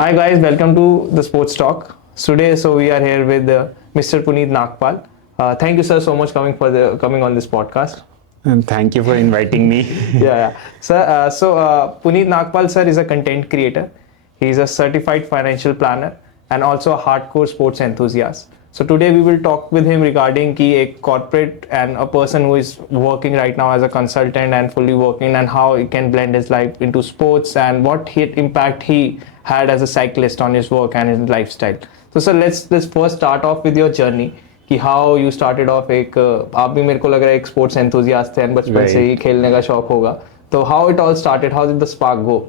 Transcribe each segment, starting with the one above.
Hi guys, welcome to the Sports Talk. Today, we are here with Mr. Puneet Nagpal. Thank you, sir, so much coming on this podcast. And thank you for inviting me. Yeah. Sir, Puneet Nagpal, sir, is a content creator. He is a certified financial planner and also a hardcore sports enthusiast. So today we will talk with him regarding a corporate and a person who is working right now as a consultant and fully working, and how he can blend his life into sports and what impact he had as a cyclist on his work and his lifestyle. So sir, let's first start off with your journey कि how you started off. आप भी मेरे को लग रहा है एक sports enthusiast थे, बचपन से ही खेलने का शौक होगा. तो how it all started, how did the spark go?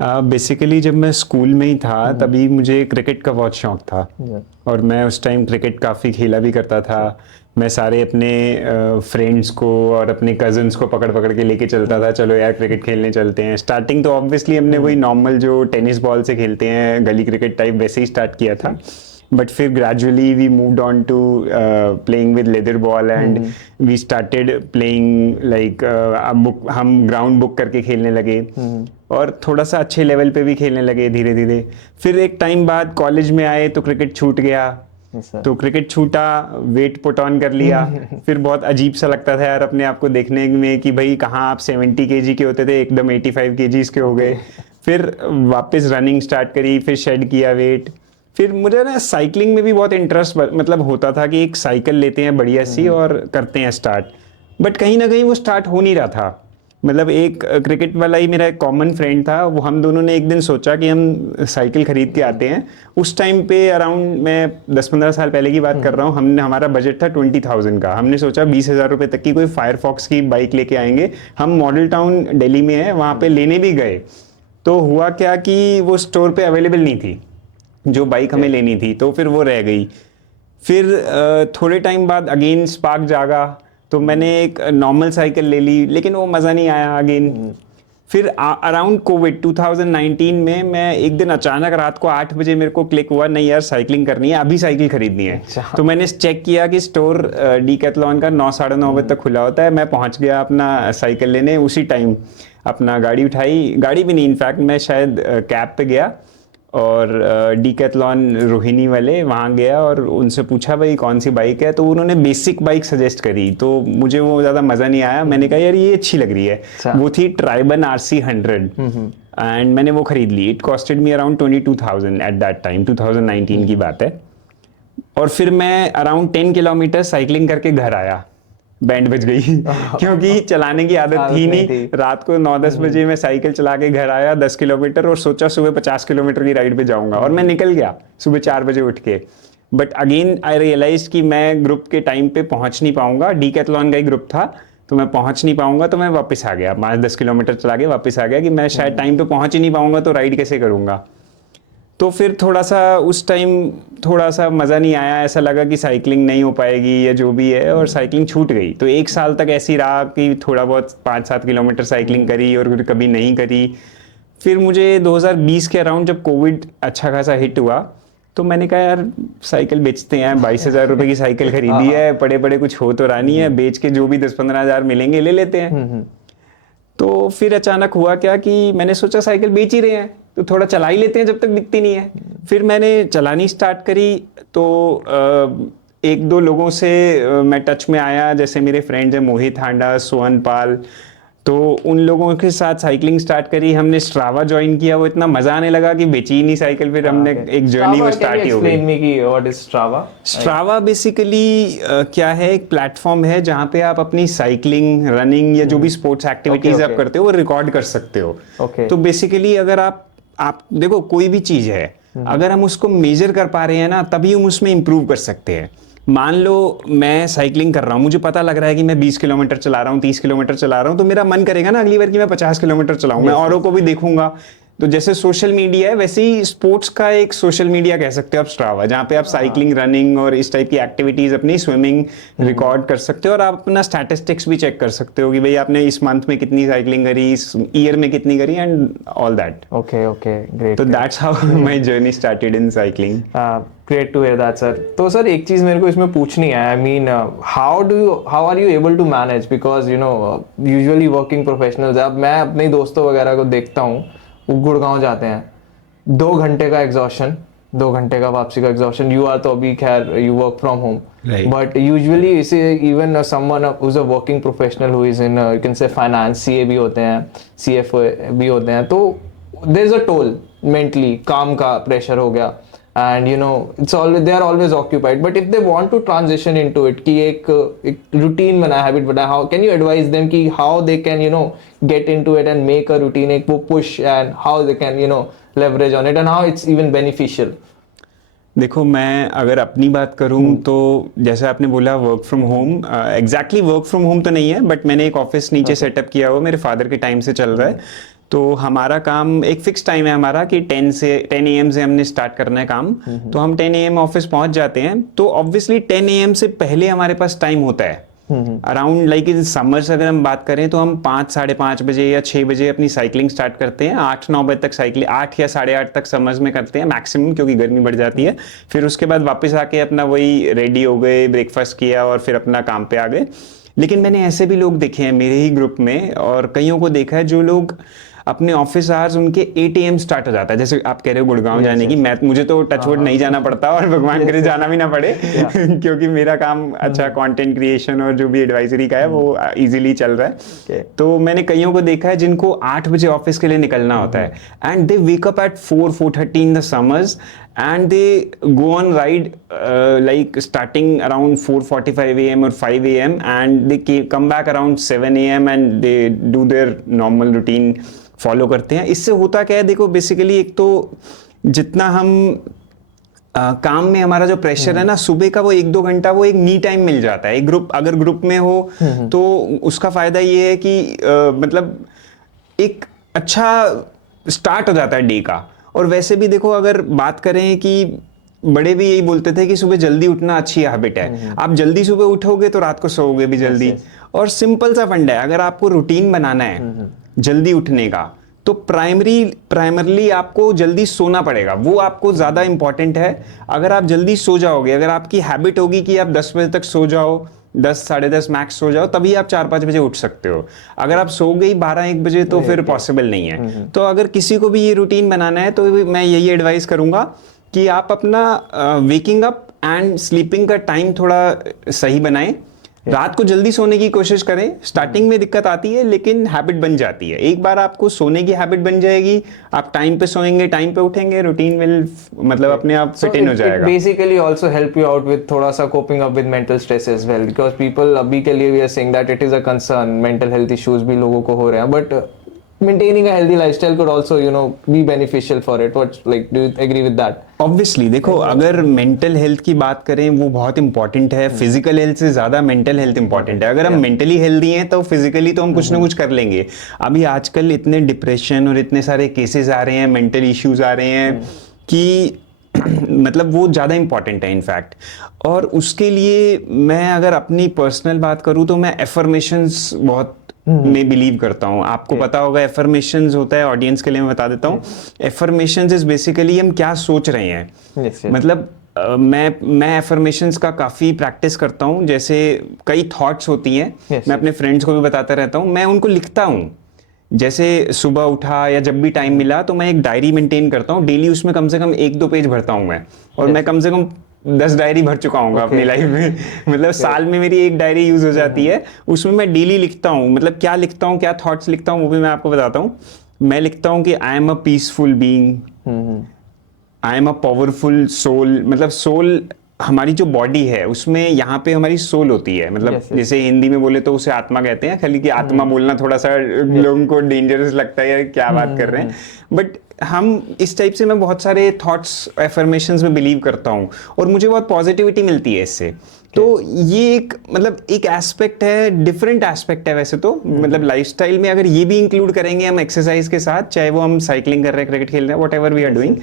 Basically जब मैं स्कूल में ही था तभी मुझे क्रिकेट का बहुत शौक था. और मैं उस टाइम क्रिकेट काफ़ी खेला भी करता था. मैं सारे अपने फ्रेंड्स को और अपने कजन्स को पकड़ पकड़ के लेके चलता था, चलो यार क्रिकेट खेलने चलते हैं. स्टार्टिंग तो ऑब्वियसली हमने वही नॉर्मल जो टेनिस बॉल से खेलते हैं गली क्रिकेट टाइप वैसे ही स्टार्ट किया था. But फिर gradually we moved on to playing with leather ball and we started playing like हम ग्राउंड बुक करके खेलने लगे और थोड़ा सा अच्छे लेवल पे भी खेलने लगे धीरे धीरे. फिर एक टाइम बाद कॉलेज में आए तो क्रिकेट छूट गया. तो क्रिकेट छूटा, वेट पुट ऑन कर लिया. फिर बहुत अजीब सा लगता था यार अपने आप को देखने में कि भाई कहाँ आप 70 kg के होते थे एकदम 85 kg के हो गए. फिर वापस रनिंग स्टार्ट करी, फिर शेड किया वेट. फिर मुझे ना साइकिलिंग में भी बहुत इंटरेस्ट मतलब होता था कि एक साइकिल लेते हैं बढ़िया सी और करते हैं स्टार्ट. बट कहीं ना कहीं वो स्टार्ट हो नहीं रहा था. मतलब एक क्रिकेट वाला ही मेरा एक कॉमन फ्रेंड था, वो हम दोनों ने एक दिन सोचा कि हम साइकिल खरीद के आते हैं. उस टाइम पे अराउंड मैं 10-15 साल पहले की बात कर रहा हूँ. हमारा बजट था 20,000 का. हमने सोचा 20,000 रुपये तक की कोई फायरफॉक्स की बाइक लेके आएंगे. हम मॉडल टाउन दिल्ली में है, वहाँ पे लेने भी गए. तो हुआ क्या कि वो स्टोर पे अवेलेबल नहीं थी जो बाइक हमें लेनी थी, तो फिर वो रह गई. फिर थोड़े टाइम बाद अगेन स्पार्क जागा तो मैंने एक नॉर्मल साइकिल ले ली, लेकिन वो मज़ा नहीं आया अगेन. फिर अराउंड कोविड 2019 में मैं एक दिन अचानक रात को 8 बजे मेरे को क्लिक हुआ, नहीं यार साइकिलिंग करनी है, अभी साइकिल खरीदनी है. तो मैंने चेक किया कि स्टोर डीकैथलॉन का 9-9:30 बजे तक खुला होता है. मैं पहुंच गया अपना साइकिल लेने. उसी टाइम अपना गाड़ी उठाई, गाड़ी भी नहीं इनफैक्ट मैं शायद कैब पे गया और डीकैथलॉन रोहिणी वाले वहाँ गया और उनसे पूछा भाई कौन सी बाइक है. तो उन्होंने बेसिक बाइक सजेस्ट करी, तो मुझे वो ज़्यादा मज़ा नहीं आया. मैंने कहा यार ये अच्छी लग रही है. वो थी ट्राइबन RC 100 एंड मैंने वो खरीद ली. It costed me around 22,000 at that time. 2019 की बात है. और फिर मैं अराउंड 10 किलोमीटर साइकिलिंग करके घर आया. बैंड बज गई क्योंकि चलाने की आदत थी नहीं. रात को 9-10 बजे मैं साइकिल चला के घर आया 10 किलोमीटर और सोचा सुबह 50 किलोमीटर की राइड पे जाऊंगा. और मैं निकल गया सुबह 4 बजे उठ के. बट अगेन आई रियलाइज कि मैं ग्रुप के टाइम पे पहुंच नहीं पाऊंगा. डीकैथलॉन का ही ग्रुप था तो मैं पहुंच नहीं पाऊंगा. तो मैं वापस आ गया, 5-10 किलोमीटर चला के वापस आ गया कि मैं शायद टाइम पे पहुंच ही नहीं पाऊंगा तो राइड कैसे करूंगा. तो फिर थोड़ा सा उस टाइम थोड़ा सा मज़ा नहीं आया. ऐसा लगा कि साइकिलिंग नहीं हो पाएगी या जो भी है, और साइकिलिंग छूट गई. तो 1 साल तक ऐसी रहा कि थोड़ा बहुत 5-7 किलोमीटर साइकिलिंग करी और कभी नहीं करी. फिर मुझे 2020 के अराउंड जब कोविड अच्छा खासा हिट हुआ तो मैंने कहा यार साइकिल बेचते हैं. 22,000 रुपये की साइकिल खरीदी है, पड़े पड़े कुछ हो तो रहा नहीं है, बेच के जो भी 10-15 हज़ार मिलेंगे ले लेते हैं. तो फिर अचानक हुआ क्या कि मैंने सोचा साइकिल बेच ही रहे हैं तो थोड़ा चला ही लेते हैं जब तक बिकती नहीं है. फिर मैंने चलानी स्टार्ट करी तो 1-2 लोगों से मैं टच में आया. जैसे मेरे फ्रेंड्स हैं मोहित हांडा, सोहन पाल, तो उन लोगों के साथ साइकिलिंग स्टार्ट करी. हमने स्ट्रावा ज्वाइन किया. वो इतना मज़ा आने लगा कि बेची ही नहीं साइकिल. फिर हमने एक जर्नी वो स्टार्ट ही हो गई. स्ट्रावा बेसिकली क्या है, एक प्लेटफॉर्म है जहाँ पे आप अपनी साइकिलिंग, रनिंग या जो भी स्पोर्ट्स एक्टिविटीज आप करते हो वो रिकॉर्ड कर सकते हो. तो बेसिकली अगर आप देखो कोई भी चीज़ है, अगर हम उसको मेजर कर पा रहे हैं ना तभी हम उसमें इम्प्रूव कर सकते हैं. मान लो मैं साइकिलिंग कर रहा हूँ, मुझे पता लग रहा है कि मैं 20 किलोमीटर चला रहा हूँ, 30 किलोमीटर चला रहा हूँ, तो मेरा मन करेगा ना अगली बार कि मैं 50 किलोमीटर चलाऊँ. मैं औरों को भी देखूंगा. तो जैसे सोशल मीडिया है वैसे ही स्पोर्ट्स का एक सोशल मीडिया कह सकते हो आप स्ट्रावा, जहाँ पे आप साइकिलिंग, रनिंग और इस टाइप की एक्टिविटीज अपनी स्विमिंग रिकॉर्ड कर सकते हो. और आप अपना स्टैटिस्टिक्स भी चेक कर सकते हो कि भाई आपने इस मंथ में कितनी साइकिलिंग करी, इस ईयर में कितनी करी and all that. Okay great. तो that's how my journey started in cycling. Great to hear that sir. तो सर एक चीज मेरे को इसमें पूछनी है. I mean how are you able to manage, because you know usually working professionals, अब मैं अपने दोस्तों वगैरह को देखता हूँ वो गुड़गांव जाते हैं 2 घंटे का एग्जॉशन, 2 घंटे का वापसी का एग्जॉशन. यू आर तो अभी खैर you work from home, Right. But usually इसे even someone who is a working professional who is in you can say finance, CA भी होते हैं, सीएफओ भी होते हैं, तो there is a toll mentally, काम का प्रेशर हो गया, and you know it's all they are always occupied. But if they want to transition into it कि एक routine बनाया, habit बनाया, how can you advise them कि how they can get into it and make a routine, एक वो push, and how they can leverage on it and how it's even beneficial. देखो, मैं अगर अपनी बात करूं तो जैसे आपने बोला work from home, exactly work from home तो नहीं है, बट मैंने एक ऑफिस नीचे सेटअप किया हुआ मेरे फादर के टाइम से चल रहा है. तो हमारा काम एक फिक्स टाइम है हमारा कि 10 AM से हमने स्टार्ट करना है काम. तो हम 10 AM ऑफिस पहुंच जाते हैं. तो ऑब्वियसली 10 AM से पहले हमारे पास टाइम होता है अराउंड, लाइक इन समर्स अगर हम बात करें तो हम 5, 5:30 बजे या 6 बजे अपनी साइकिलिंग स्टार्ट करते हैं. 8-9 बजे तक साइकिलिंग, 8 या 8:30 तक समर्स में करते हैं मैक्सिमम, क्योंकि गर्मी बढ़ जाती है. फिर उसके बाद वापस आके अपना वही रेडी हो गए, ब्रेकफास्ट किया और फिर अपना काम पे आ गए. लेकिन मैंने ऐसे भी लोग देखे हैं मेरे ही ग्रुप में, और कईयों को देखा है जो लोग अपने ऑफिस आवर्स उनके 8 AM स्टार्ट हो जाता है. जैसे आप कह रहे हो गुड़गांव जाने की, मैं मुझे तो टचवुड नहीं जाना पड़ता, और भगवान करे जाना भी ना पड़े क्योंकि मेरा काम अच्छा कंटेंट क्रिएशन और जो भी एडवाइजरी का है वो इजीली चल रहा है. तो मैंने कईयों को देखा है जिनको 8 बजे ऑफिस के लिए निकलना होता है, and they wake up at 4:30 in the summers, and they go on ride like starting around 4:45 AM or 5 AM, and they come back around 7 AM and they do their normal routine follow करते हैं. इससे होता क्या है, देखो basically एक तो जितना हम काम में हमारा जो प्रेशर है ना, सुबह का वो 1-2 घंटा वो एक मी टाइम मिल जाता है. एक ग्रुप अगर ग्रुप में हो तो उसका फायदा ये है कि मतलब एक अच्छा स्टार्ट हो जाता है डे का. और वैसे भी देखो, अगर बात करें कि बड़े भी यही बोलते थे कि सुबह जल्दी उठना अच्छी हैबिट है. आप जल्दी सुबह उठोगे तो रात को सोओगे भी जल्दी. और सिंपल सा फंडा है, अगर आपको रूटीन बनाना है जल्दी उठने का, तो प्राइमरली आपको जल्दी सोना पड़ेगा. वो आपको ज़्यादा इंपॉर्टेंट है. अगर आप जल्दी सो जाओगे, अगर आपकी हैबिट होगी कि आप 10 बजे तक सो जाओ, 10 साढ़े 10 मैक्स सो जाओ, तभी आप 4-5 बजे उठ सकते हो. अगर आप सो गई 12-1 बजे तो फिर पॉसिबल नहीं है. तो अगर किसी को भी ये रूटीन बनाना है तो मैं यही एडवाइस करूंगा कि आप अपना वेकिंग अप एंड स्लीपिंग का टाइम थोड़ा सही बनाएं. रात को जल्दी सोने की कोशिश करें. स्टार्टिंग में दिक्कत आती है लेकिन हैबिट बन जाती है. एक बार आपको सोने की हैबिट बन जाएगी, आप टाइम पे सोएंगे, टाइम पे उठेंगे, रूटीन विल मतलब अपने आप फिट इन हो जाएगा. Basically also help you out with थोड़ा सा coping up with mental stress as well, because people अभी के लिए we are saying that it is a concern, mental health issues भी लोगों को हो रहे हैं, but maintaining a healthy lifestyle could also be beneficial for it. What, like, do you agree with that? Obviously देखो, अगर मेंटल हेल्थ की बात करें वो बहुत इंपॉर्टेंट है. फिजिकल हेल्थ से ज्यादा मेंटल हेल्थ इंपॉर्टेंट है. अगर हम मेंटली हेल्दी हैं तो फिजिकली तो हम कुछ ना कुछ कर लेंगे. अभी आजकल इतने डिप्रेशन और इतने सारे केसेस आ रहे हैं, मेंटल इश्यूज आ रहे हैं कि मतलब वो ज़्यादा इंपॉर्टेंट है इनफैक्ट. और उसके लिए मैं अगर अपनी पर्सनल बात करूँ तो मैं एफर्मेशंस बहुत में बिलीव करता हूँ. आपको पता होगा एफर्मेशंस होता है, ऑडियंस के लिए मैं बता देता हूँ. एफर्मेशंस इज बेसिकली हम क्या सोच रहे हैं. मतलब मैं एफर्मेशंस का काफ़ी प्रैक्टिस करता हूँ. जैसे कई थॉट्स होती हैं, मैं अपने फ्रेंड्स को भी बताता रहता हूँ, मैं उनको लिखता हूँ. जैसे सुबह उठा या जब भी टाइम मिला तो मैं एक डायरी मेंटेन करता हूँ डेली. उसमें कम से कम 1-2 पेज भरता हूँ मैं. और मैं कम से कम 10 डायरी भर चुका हूँ अपनी लाइफ में. मतलब साल में मेरी एक डायरी यूज हो जाती है. उसमें मैं डेली लिखता हूँ. मतलब क्या लिखता हूँ, क्या थॉट्स लिखता हूँ, वो भी मैं आपको बताता हूँ. मैं लिखता हूँ कि I am a peaceful being, I am a powerful soul. मतलब सोल हमारी जो बॉडी है उसमें यहाँ पे हमारी सोल होती है. मतलब जैसे हिंदी में बोले तो उसे आत्मा कहते हैं. खाली कि आत्मा बोलना थोड़ा सा लोगों को डेंजरस लगता है, यार क्या बात कर रहे हैं. बट हम इस टाइप से मैं बहुत सारे थॉट्स एफर्मेशंस में बिलीव करता हूँ और मुझे बहुत पॉजिटिविटी मिलती है इससे. तो ये एक मतलब एक एस्पेक्ट है, डिफरेंट एस्पेक्ट है वैसे तो. मतलब लाइफस्टाइल में अगर ये भी इंक्लूड करेंगे हम एक्सरसाइज के साथ, चाहे वो हम साइकिलिंग कर रहे हैं, क्रिकेट खेल रहे हैं, whatever we are doing.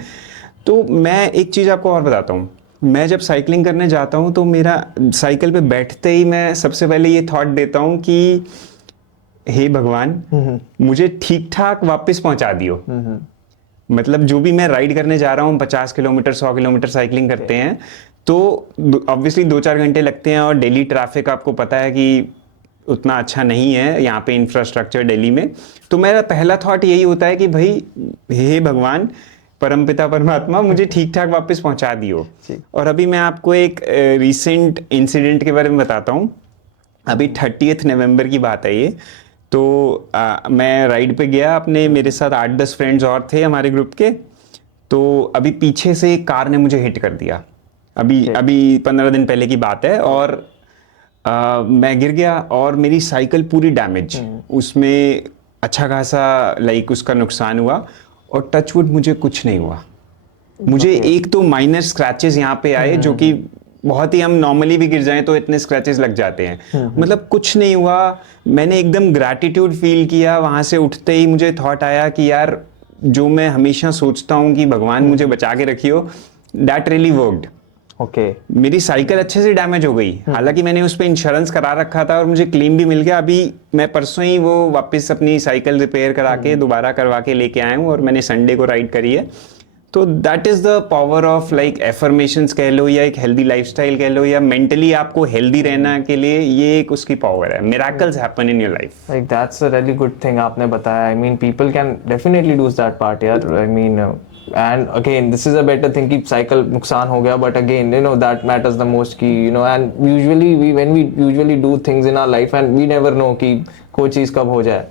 तो मैं एक चीज़ आपको और बताता हूँ. मैं जब साइकिलिंग करने जाता हूँ तो मेरा साइकिल पे बैठते ही मैं सबसे पहले ये थॉट देता हूँ कि हे भगवान, मुझे ठीक ठाक वापस पहुंचा दियो. मतलब जो भी मैं राइड करने जा रहा हूँ, 50 किलोमीटर 100 किलोमीटर साइकिलिंग करते हैं तो ऑब्वियसली 2-4 घंटे लगते हैं. और डेली ट्रैफिक आपको पता है कि उतना अच्छा नहीं है यहाँ पे इंफ्रास्ट्रक्चर दिल्ली में. तो मेरा पहला थॉट यही होता है कि भाई हे भगवान, परमपिता परमात्मा मुझे ठीक ठाक वापस पहुंचा दियो। और अभी मैं आपको एक रीसेंट इंसिडेंट के बारे में बताता हूँ। अभी 30 नवंबर की बात है ये। तो मैं राइड पे गया अपने, मेरे साथ 8-10 फ्रेंड्स और थे हमारे ग्रुप के। तो अभी पीछे से एक कार ने मुझे हिट कर दिया। अभी 15 दिन पहले की बात है। और मैं गिर गया और मेरी साइकिल पूरी डैमेज, उसमें अच्छा खासा लाइक उसका नुकसान हुआ। और टचवुड मुझे कुछ नहीं हुआ। मुझे एक तो माइनर स्क्रैचेस यहाँ पे आए, जो कि बहुत ही, हम नॉर्मली भी गिर जाएं तो इतने स्क्रैचेस लग जाते हैं, मतलब कुछ नहीं हुआ। मैंने एकदम ग्रैटिट्यूड फील किया। वहां से उठते ही मुझे थॉट आया कि यार, जो मैं हमेशा सोचता हूँ कि भगवान मुझे बचा के रखियो, दैट रियली वर्कड। ओके। मेरी साइकिल अच्छे से डैमेज हो गई, हालांकि मैंने उस पर इंश्योरेंस करा रखा था और मुझे क्लेम भी मिल गया। अभी मैं परसों ही वो वापस अपनी साइकिल रिपेयर करा के दोबारा करवा के लेके आया हूँ और मैंने संडे को राइड करी है। तो that is the power of like affirmations कह लो, या एक हेल्दी लाइफस्टाइल कह लो, या मेंटली आपको हेल्दी रहना के लिए ये एक उसकी पावर है। Miracles happen in your life. Like that's a really good thing आपने बताया। I mean people can definitely do that part यार। I mean and again this is a better thing कि साइकिल नुकसान हो गया, but again you know that matters the most कि you know, and usually when we usually do things in our life and we never know कि कोई चीज कब हो जाए।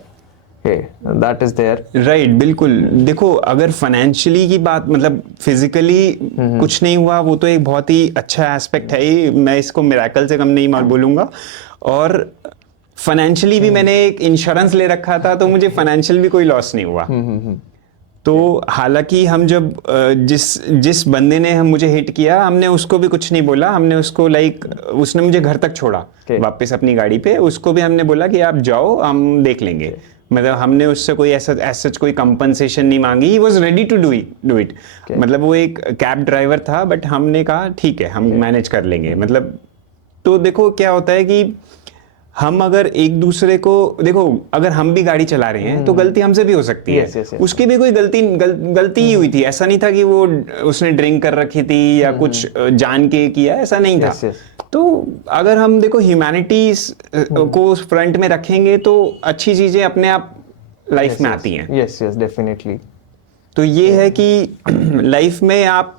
Okay, that is there. Right, बिल्कुल। देखो, अगर फाइनेंशियली की बात, मतलब फिजिकली कुछ नहीं हुआ, वो तो एक बहुत ही अच्छा एस्पेक्ट है ही, मैं इसको मिरेकल से कम नहीं बोलूंगा। और फाइनेंशियली भी मैंने एक इंश्योरेंस ले रखा था, तो मुझे फाइनेंशियल भी कोई लॉस नहीं हुआ। तो हालांकि हम जब जिस बंदे ने मुझे हिट किया, हमने उसको भी कुछ नहीं बोला। हमने उसको लाइक, उसने मुझे घर तक छोड़ा वापस अपनी गाड़ी पे। उसको भी हमने बोला कि आप जाओ, हम देख लेंगे। मतलब हमने उससे कोई ऐसा कोई कंपनसेशन नहीं मांगी। He was ready to do it. मतलब वो एक कैब ड्राइवर था, बट हमने कहा ठीक है, हम मैनेज कर लेंगे। मतलब तो देखो क्या होता है कि हम अगर एक दूसरे को, देखो अगर हम भी गाड़ी चला रहे हैं तो गलती हमसे भी हो सकती है। yes. उसकी भी कोई गलती ही हुई थी। ऐसा नहीं था कि वो उसने ड्रिंक कर रखी थी या कुछ जान के किया, ऐसा नहीं था। तो अगर हम देखो ह्यूमैनिटी को फ्रंट में रखेंगे तो अच्छी चीजें अपने आप लाइफ में आती हैं। Yes definitely. तो ये है कि लाइफ में आप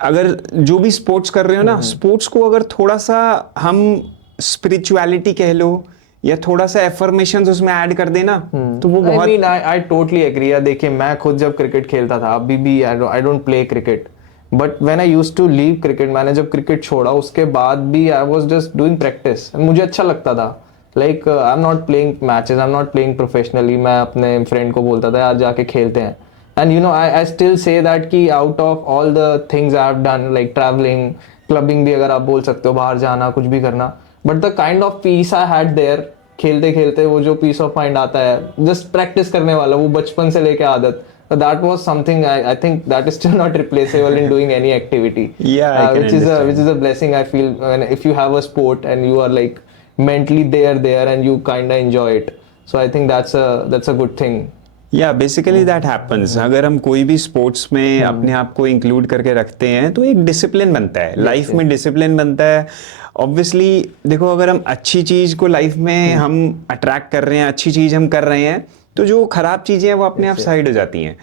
अगर जो भी स्पोर्ट्स कर रहे हो ना, स्पोर्ट्स को अगर थोड़ा सा हम स्पिरिचुअलिटी कह लो या थोड़ा सा एफर्मेशंस उसमें ऐड कर देना, तो वो बहुत। I totally agree यार। देखिए मैं खुद जब क्रिकेट खेलता था, अभी भी I don't play cricket, but when I used to leave cricket, मैंने जब क्रिकेट छोड़ा उसके बाद भी I was just doing practice। मुझे अच्छा लगता था। Like I'm not playing matches, I'm not playing professionally। मैं अपने फ्रेंड को बोलता था यार जाके खेलते हैं। And you know I still say that कि out of all the things I have done, like traveling, clubbing भी अगर आप बोल सकते हो, बाहर जाना, कुछ भी करना, but the kind of peace I had there, खेलते खेलते वो जो पीस ऑफ माइंड आता है जस्ट प्रैक्टिस करने वाला, वो बचपन से लेके आदत, that was something I think that is still not replaceable in doing any activity. Which is a blessing I feel when if you have a sport and you are like mentally there and you kind of enjoy it. So I think that's a good thing. या basically that happens. अगर हम कोई भी sports में अपने आप को include करके रखते हैं तो एक डिसिप्लिन बनता है लाइफ में, डिसिप्लिन बनता है। ऑब्वियसली देखो, अगर हम अच्छी चीज को लाइफ में हम अट्रैक्ट कर रहे हैं, अच्छी चीज हम कर रहे हैं, तो जो खराब चीजें हैं वो अपने आप साइड हो जाती हैं।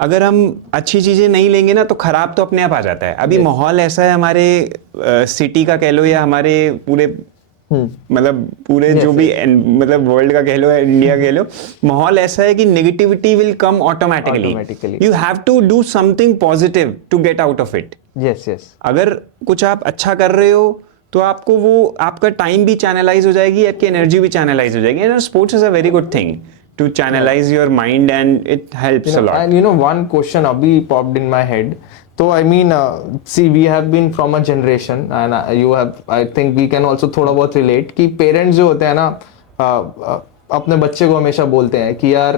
अगर हम अच्छी चीजें नहीं लेंगे ना, तो खराब तो अपने आप आ जाता है। अभी माहौल ऐसा है हमारे सिटी का कह लो या हमारे पूरे मतलब पूरे जो भी मतलब वर्ल्ड का कह लो, इंडिया कह लो, माहौल ऐसा है कि negativity will come automatically. You have to do something positive to get out of it. Yes अगर कुछ आप अच्छा कर रहे हो तो आपको वो, आपका टाइम भी चैनलाइज हो जाएगी, आपकी एनर्जी भी चैनलाइज हो जाएगी। And sports is a very good thing to channelize your mind and it helps a lot. And you know, one question abhi popped in my head. So I mean, see, we have been from a generation and you have, I think we can also थोड़ा बहुत relate कि parents जो होते हैं ना, अपने बच्चे को हमेशा बोलते हैं कि यार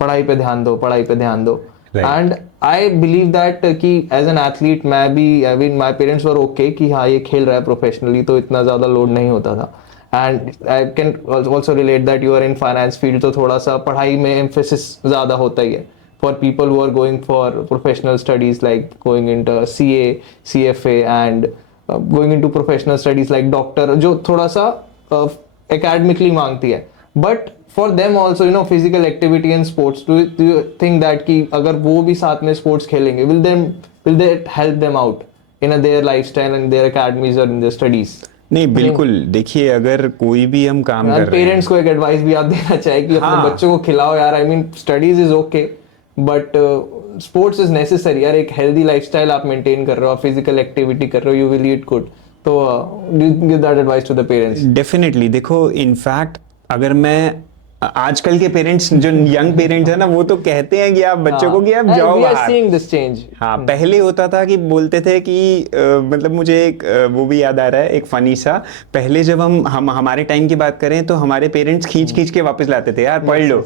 पढ़ाई पे ध्यान दो, पढ़ाई पे ध्यान दो। And I believe that कि as an athlete मैं भी, I mean my parents were okay कि हाँ ये खेल रहा है professionally, तो इतना ज़्यादा load नहीं होता था। And I can also relate that you are in finance field, तो थोड़ा सा पढ़ाई में emphasis ज़्यादा होता ही है for people who are going for professional studies like going into CA, CFA and going into professional studies like doctor, जो थोड़ा सा academically मांगती है। But for them also you know physical activity and sports, do you think that कि अगर वो भी साथ में स्पोर्ट्स खेलेंगे, will they help them out in their lifestyle and their academies और इन देयर स्टडीज? नहीं, बिल्कुल। देखिए, अगर कोई भी हम काम कर रहे हैं, पेरेंट्स को एक एडवाइस भी आप देना चाहे कि हाँ, अपने बच्चों को खिलाओ यार, I mean studies is okay but sports is necessary यार। एक हेल्दी लाइफस्टाइल आप मेंटेन कर रहे हो, फिजिकल एक्टिविटी कर रहे हो, यू विल ईट गुड, तो give that advice to the parents. Definitely. देखो, इनफैक्ट अगर मैं आजकल के पेरेंट्स, जो यंग पेरेंट्स है ना, वो तो कहते हैं कि आप बच्चों को कि आप जाओ बाहर। हाँ, पहले होता था कि बोलते थे कि मतलब मुझे एक वो भी याद आ रहा है, एक फनी सा। पहले जब हम हमारे टाइम की बात करें तो हमारे पेरेंट्स खींच खींच के वापस लाते थे, यार पढ़ लो।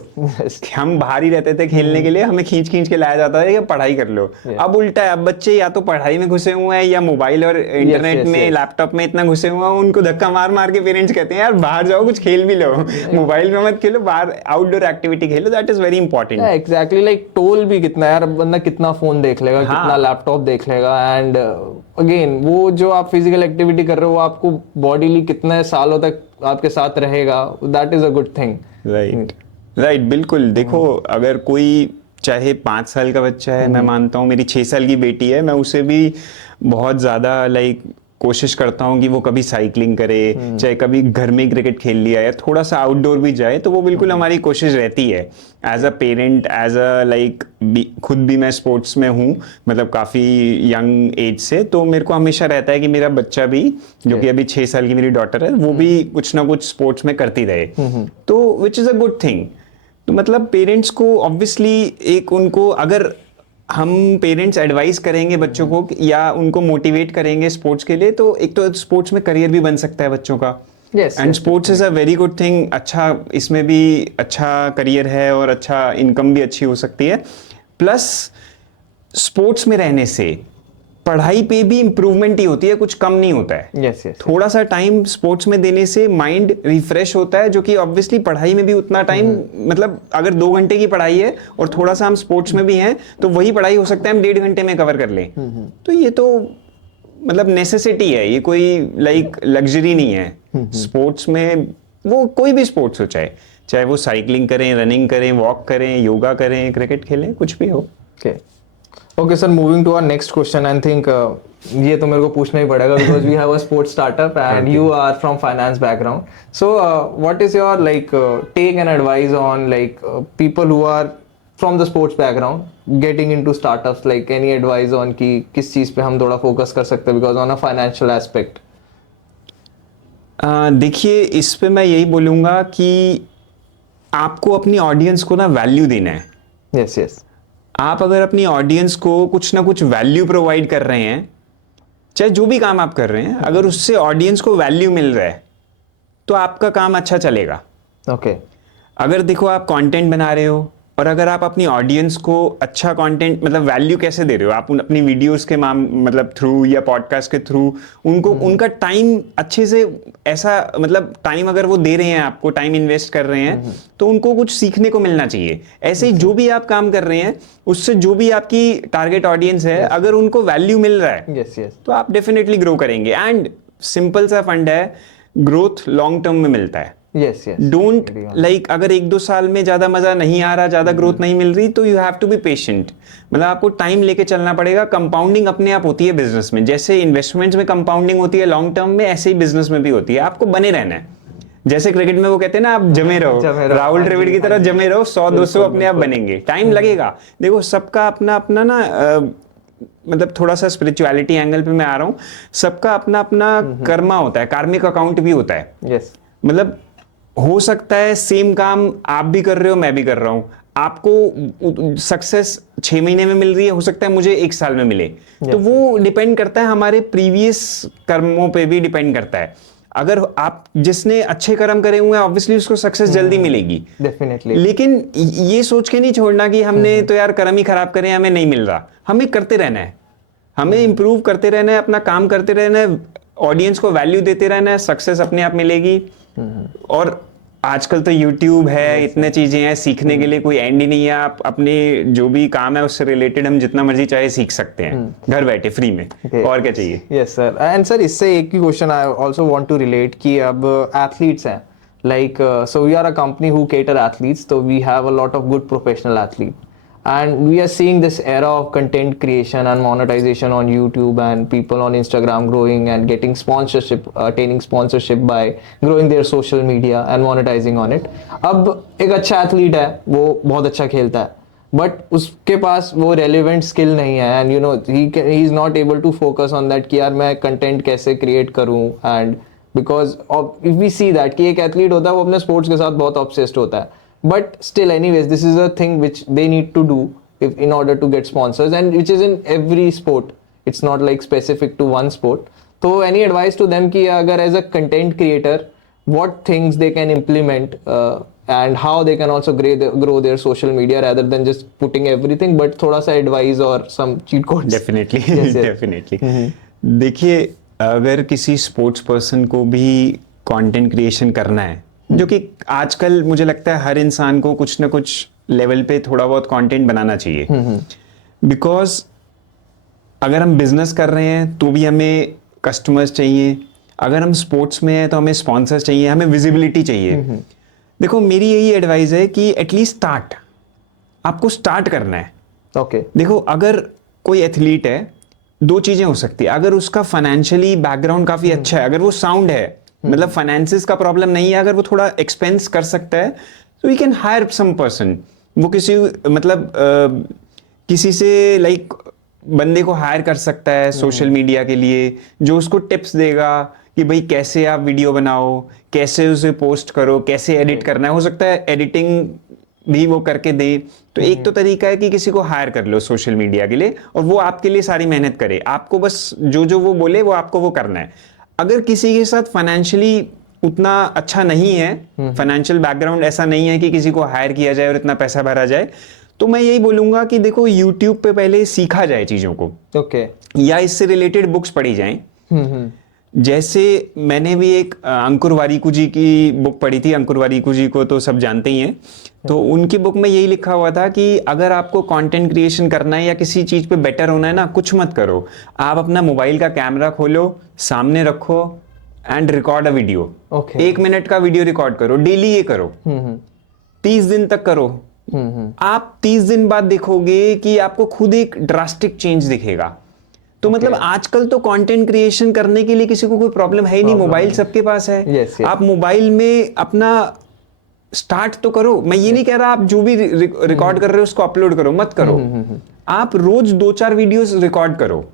हम बाहर ही रहते थे खेलने के लिए, हमें खींच खींच के लाया जाता था कि पढ़ाई कर लो। अब उल्टा है, अब बच्चे या तो पढ़ाई में घुसे हुए हैं या मोबाइल और इंटरनेट में, लैपटॉप में इतना घुसे हुए हैं, उनको धक्का मार मार के पेरेंट्स कहते हैं यार बाहर जाओ, कुछ खेल भी लो, मोबाइल में मत खेलो, बाहर outdoor activity Khelo, that is very important. Exactly, like toll भी कितना यार, बंदा कितना फोन देख लेगा, कितना लैपटॉप देख लेगा, एंड अगेन वो जो आप फिजिकल एक्टिविटी कर रहे हो, आपको बॉडीली कितने सालों तक आपके साथ रहेगा, that is a good thing. Right, बिल्कुल। देखो, अगर कोई चाहे 5 साल का बच्चा है, मैं मानता हूँ, मेरी 6 साल की बेटी है, मैं उसे भी बहुत ज़्यादा कोशिश करता हूँ कि वो कभी साइकिलिंग करे, चाहे कभी घर में क्रिकेट खेल लिया या थोड़ा सा आउटडोर भी जाए, तो वो बिल्कुल हमारी कोशिश रहती है। As a parent, as a खुद भी मैं स्पोर्ट्स में हूँ, मतलब काफ़ी यंग एज से, तो मेरे को हमेशा रहता है कि मेरा बच्चा भी, जो कि अभी 6 साल की मेरी डॉटर है, वो भी कुछ ना कुछ स्पोर्ट्स में करती रहे, तो which is a good thing. तो मतलब पेरेंट्स को ऑब्वियसली एक उनको, अगर हम पेरेंट्स एडवाइस करेंगे बच्चों को या उनको मोटिवेट करेंगे स्पोर्ट्स के लिए, तो एक तो स्पोर्ट्स में करियर भी बन सकता है बच्चों का। And sports is a very good thing. अच्छा, इसमें भी अच्छा करियर है और अच्छा इनकम भी अच्छी हो सकती है। प्लस स्पोर्ट्स में रहने से पढ़ाई पे भी इंप्रूवमेंट ही होती है, कुछ कम नहीं होता है। थोड़ा सा टाइम स्पोर्ट्स में देने से माइंड रिफ्रेश होता है, जो कि ऑब्वियसली पढ़ाई में भी उतना टाइम, मतलब अगर 2 घंटे की पढ़ाई है और थोड़ा सा हम स्पोर्ट्स में भी हैं, तो वही पढ़ाई हो सकता है हम 1.5 घंटे में कवर कर लें। तो ये तो मतलब नेसेसिटी है, ये कोई लग्जरी नहीं है। स्पोर्ट्स में वो कोई भी स्पोर्ट्स हो, चाहे वो साइकिलिंग करें, रनिंग करें, वॉक करें, योगा करें, क्रिकेट खेलें, कुछ भी हो। Okay, sir, moving to our next question, I think ये तो मेरे को पूछना ही पड़ेगा because we have a sports startup and you are from finance background. So, what is your take and advice on people who are from the sports background getting into startups? Like any advice on कि किस चीज पे हम थोड़ा focus कर सकते हैं because on a financial aspect? देखिए, इस पे मैं यही बोलूँगा कि आपको अपनी ऑडियंस को ना वैल्यू देना है। Yes. आप अगर अपनी ऑडियंस को कुछ ना कुछ वैल्यू प्रोवाइड कर रहे हैं, चाहे जो भी काम आप कर रहे हैं, अगर उससे ऑडियंस को वैल्यू मिल रहा है, तो आपका काम अच्छा चलेगा। अगर देखो, आप कंटेंट बना रहे हो और अगर आप अपनी ऑडियंस को अच्छा कंटेंट, मतलब वैल्यू कैसे दे रहे हो, आप अपनी वीडियोस के मतलब थ्रू या पॉडकास्ट के थ्रू उनको उनका टाइम अच्छे से, ऐसा मतलब टाइम अगर वो दे रहे हैं, आपको टाइम इन्वेस्ट कर रहे हैं, तो उनको कुछ सीखने को मिलना चाहिए। ऐसे ही जो भी आप काम कर रहे हैं, उससे जो भी आपकी टारगेट ऑडियंस है, अगर उनको वैल्यू मिल रहा है, तो आप डेफिनेटली ग्रो करेंगे। एंड सिंपल सा फंड है, ग्रोथ लॉन्ग टर्म में मिलता है। डोंट अगर 1-2 साल में ज्यादा मजा नहीं आ रहा, ज्यादा ग्रोथ नहीं मिल रही, तो you have to be patient. मतलब आपको टाइम लेके चलना पड़ेगा। कंपाउंडिंग अपने आप होती है बिजनेस में, जैसे इन्वेस्टमेंट्स में कंपाउंडिंग होती है लॉन्ग टर्म में, ऐसे ही बिजनेस में भी होती है। आपको बने रहना है। जैसे क्रिकेट में वो कहते हैं ना, आप जमे रहो, राहुल द्रविड़ की तरह जमे रहो, 100-200 अपने आप बनेंगे। टाइम लगेगा। देखो, सबका अपना अपना ना, मतलब थोड़ा सा स्पिरिचुअलिटी एंगल पे मैं आ रहा हूँ, सबका अपना अपना कर्मा होता है, कार्मिक अकाउंट भी होता है। मतलब हो सकता है सेम काम आप भी कर रहे हो, मैं भी कर रहा हूं, आपको सक्सेस 6 महीने में मिल रही है, हो सकता है मुझे 1 साल में मिले। तो वो डिपेंड करता है, हमारे प्रीवियस कर्मों पे भी डिपेंड करता है। अगर आप, जिसने अच्छे कर्म करे हुए हैं, ऑब्वियसली उसको सक्सेस जल्दी मिलेगी, डेफिनेटली। लेकिन ये सोच के नहीं छोड़ना कि हमने तो यार कर्म ही खराब करे, हमें नहीं मिल रहा। हमें करते रहना है, हमें इंप्रूव करते रहना है, अपना काम करते रहना है, ऑडियंस को वैल्यू देते रहना है, सक्सेस अपने आप मिलेगी। और आजकल तो YouTube है, इतने चीजें हैं सीखने के लिए, कोई एंड ही नहीं है। आप अपने जो भी काम है उससे रिलेटेड हम जितना मर्जी चाहे सीख सकते हैं, घर बैठे फ्री में। और क्या चाहिए? Yes sir. एंड सर, इससे एक ही question I also want to relate कि अब एथलीट्स हैं, like so we are a company who cater athletes, so we have a lot of good professional athletes, and we are seeing this era of content creation and monetization on YouTube, and people on Instagram growing and getting sponsorship, attaining sponsorship by growing their social media and monetizing on it. अब एक अच्छा athlete है, वो बहुत अच्छा खेलता है, but उसके पास वो रेलिवेंट स्किल नहीं है, and you know he is not able to focus on that कि यार मैं कंटेंट कैसे क्रिएट करूं, and because if we see that कि एक एथलीट होता है वो अपने स्पोर्ट्स के साथ बहुत ऑब्सेस्ड होता है, but still anyways this is a thing which they need to do if in order to get sponsors, and which is in every sport, it's not like specific to one sport. So any advice to them कि अगर as a content creator what things they can implement and how they can also grow their social media rather than just putting everything, but थोड़ा सा advice और some cheat codes. Definitely Yes, yes. Definitely देखिए, अगर किसी sports person को भी content creation करना है, जो कि आजकल मुझे लगता है हर इंसान को कुछ ना कुछ लेवल पे थोड़ा बहुत कंटेंट बनाना चाहिए, बिकॉज अगर हम बिजनेस कर रहे हैं तो भी हमें कस्टमर्स चाहिए, अगर हम स्पोर्ट्स में हैं तो हमें स्पॉन्सर्स चाहिए, हमें विजिबिलिटी चाहिए। देखो, मेरी यही एडवाइस है कि एटलीस्ट आपको स्टार्ट करना है। Okay. देखो, अगर कोई एथलीट है, दो चीजें हो सकती है। अगर उसका फाइनेंशियली बैकग्राउंड काफी अच्छा है, अगर वो साउंड है, मतलब फाइनेंसिस का प्रॉब्लम नहीं है, अगर वो थोड़ा एक्सपेंस कर सकता है, तो we can hire some person. वो किसी मतलब किसी से लाइक बंदे को हायर कर सकता है सोशल मीडिया के लिए, जो उसको टिप्स देगा कि भाई कैसे आप वीडियो बनाओ, कैसे उसे पोस्ट करो, कैसे एडिट करना है। हो सकता है एडिटिंग भी वो करके दे। तो एक तो तरीका है कि किसी को हायर कर लो सोशल मीडिया के लिए, और वो आपके लिए सारी मेहनत करे। आपको बस जो वो बोले वो आपको वो करना है। अगर किसी के साथ फाइनेंशियली उतना अच्छा नहीं है, फाइनेंशियल बैकग्राउंड ऐसा नहीं है कि किसी को हायर किया जाए और इतना पैसा भरा जाए, तो मैं यही बोलूंगा कि देखो, YouTube पे पहले सीखा जाए चीजों को। Okay. या इससे रिलेटेड बुक्स पढ़ी जाएं। जैसे मैंने भी एक अंकुर वारिकू जी की बुक पढ़ी थी। अंकुर वारिकू जी को तो सब जानते ही हैं। तो उनकी बुक में यही लिखा हुआ था कि अगर आपको कंटेंट क्रिएशन करना है या किसी चीज पे बेटर होना है ना, कुछ मत करो, आप अपना मोबाइल का कैमरा खोलो, सामने रखो and record a video. Okay. 1 minute का वीडियो रिकॉर्ड करो, डेली ये करो, 30 दिन तक करो। आप 30 दिन बाद देखोगे कि आपको खुद एक ड्रास्टिक चेंज दिखेगा। तो मतलब आजकल तो कंटेंट क्रिएशन करने के लिए किसी को कोई प्रॉब्लम है ही नहीं, मोबाइल सबके पास है। Yes, yes. आप मोबाइल में अपना स्टार्ट तो करो। मैं ये नहीं कह रहा आप जो भी रिकॉर्ड कर रहे हो उसको अपलोड करो, मत करो। आप रोज 2-4 वीडियोस रिकॉर्ड करो,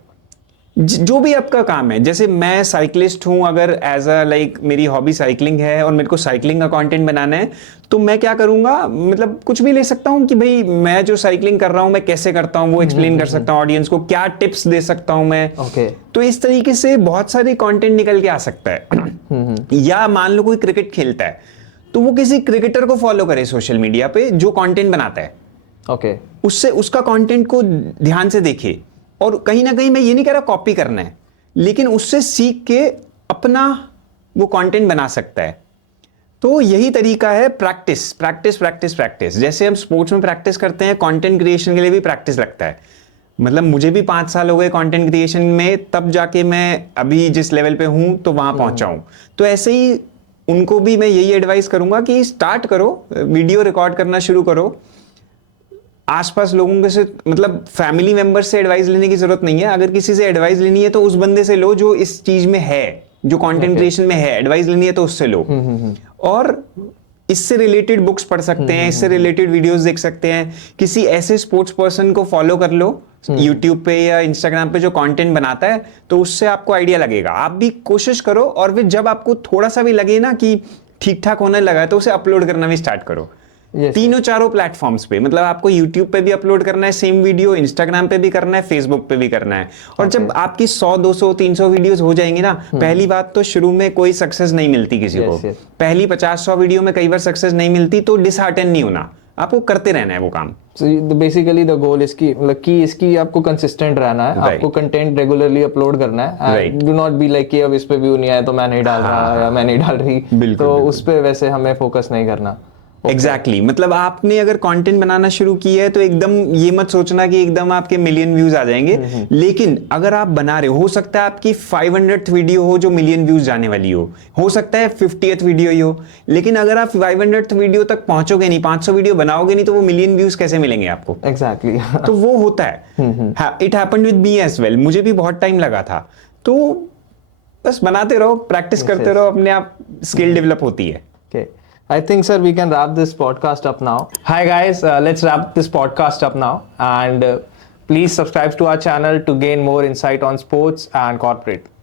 जो भी आपका काम है। जैसे मैं साइकिलिस्ट हूं, अगर एज अ लाइक मेरी हॉबी साइकिलिंग है और मेरे को साइकिलिंग का कंटेंट बनाना है, तो मैं क्या करूंगा, मतलब कुछ भी ले सकता हूं कि भाई मैं जो साइकिलिंग कर रहा हूं मैं कैसे करता हूं, वो एक्सप्लेन कर सकता हूं ऑडियंस को, क्या टिप्स दे सकता हूं मैं। Okay. तो इस तरीके से बहुत सारे कंटेंट निकल के आ सकता है। या मान लो कोई क्रिकेट खेलता है, तो वो किसी क्रिकेटर को फॉलो करे सोशल मीडिया पे जो कंटेंट बनाता है। Okay. उससे उसका कंटेंट को ध्यान से देखे, और कहीं ना कहीं मैं ये नहीं कह रहा कॉपी करना है, लेकिन उससे सीख के अपना वो कंटेंट बना सकता है। तो यही तरीका है, प्रैक्टिस प्रैक्टिस प्रैक्टिस प्रैक्टिस। जैसे हम स्पोर्ट्स में प्रैक्टिस करते हैं, कंटेंट क्रिएशन के लिए भी प्रैक्टिस लगता है। मतलब मुझे भी 5 साल हो गए कंटेंट क्रिएशन में, तब जाके मैं अभी जिस लेवल पे हूं तो वहां पहुंचा हूं। तो ऐसे ही उनको भी मैं यही एडवाइस करूंगा कि स्टार्ट करो, वीडियो रिकॉर्ड करना शुरू करो। आसपास लोगों के से, मतलब फैमिली मेंबर से एडवाइस लेने की जरूरत नहीं है। अगर किसी से एडवाइस लेनी है तो उस बंदे से लो जो इस चीज में है, जो कंटेंट क्रिएशन में है। एडवाइस लेनी है तो उससे लो, और इससे रिलेटेड बुक्स पढ़ सकते हैं, इससे रिलेटेड वीडियोस देख सकते हैं। किसी ऐसे स्पोर्ट्स पर्सन को फॉलो कर लो यूट्यूब पे या इंस्टाग्राम पे जो कंटेंट बनाता है, तो उससे आपको आइडिया लगेगा। आप भी कोशिश करो, और फिर जब आपको थोड़ा सा भी लगे ना कि ठीक ठाक होने लगा है, तो उसे अपलोड करना भी स्टार्ट करो। Yes. तीनों चारों प्लेटफॉर्म्स पे, मतलब आपको यूट्यूब पे भी अपलोड करना है सेम वीडियो, इंस्टाग्राम पे भी करना है, फेसबुक पे भी करना है। और जब आपकी 100, 200, 300 वीडियोस हो जाएंगी ना, पहली बात तो शुरू में कोई सक्सेस नहीं मिलती किसी को। yes. पहली 50-100 वीडियो में कई बार सक्सेस नहीं मिलती, तो डिसहार्टन नहीं होना, आपको करते रहना है वो काम। So basically the goal is कि मतलब कि इसकी आपको कंसिस्टेंट रहना है, Right. आपको कंटेंट रेगुलरली अपलोड करना है। Right. Do not be like कि अब इस पे व्यू नहीं आया तो मैं नहीं डाल रहा या मैं नहीं डाल रही, बिल्कुल, तो बिल्कुल। उस पे वैसे हमें फोकस नहीं करना। एग्जैक्टली मतलब आपने अगर कंटेंट बनाना शुरू किया है तो एकदम ये मत सोचना कि एकदम आपके मिलियन व्यूज आ जाएंगे, लेकिन अगर आप बना रहे हो सकता है आपकी 500th वीडियो हो जो मिलियन व्यूज जाने वाली हो सकता है 50th वीडियो ही हो, लेकिन अगर आप 500th वीडियो तक पहुंचोगे नहीं, 500 वीडियो बनाओगे नहीं, तो वो मिलियन व्यूज कैसे मिलेंगे आपको? एग्जैक्टली तो वो होता है, it happened with me as well, मुझे भी बहुत टाइम लगा था। तो बस बनाते रहो, प्रैक्टिस करते रहो, अपने आप स्किल डेवलप होती है। Okay. I think, sir, we can wrap this podcast up now. Hi, guys. Let's wrap this podcast up now. And please subscribe to our channel to gain more insight on sports and corporate.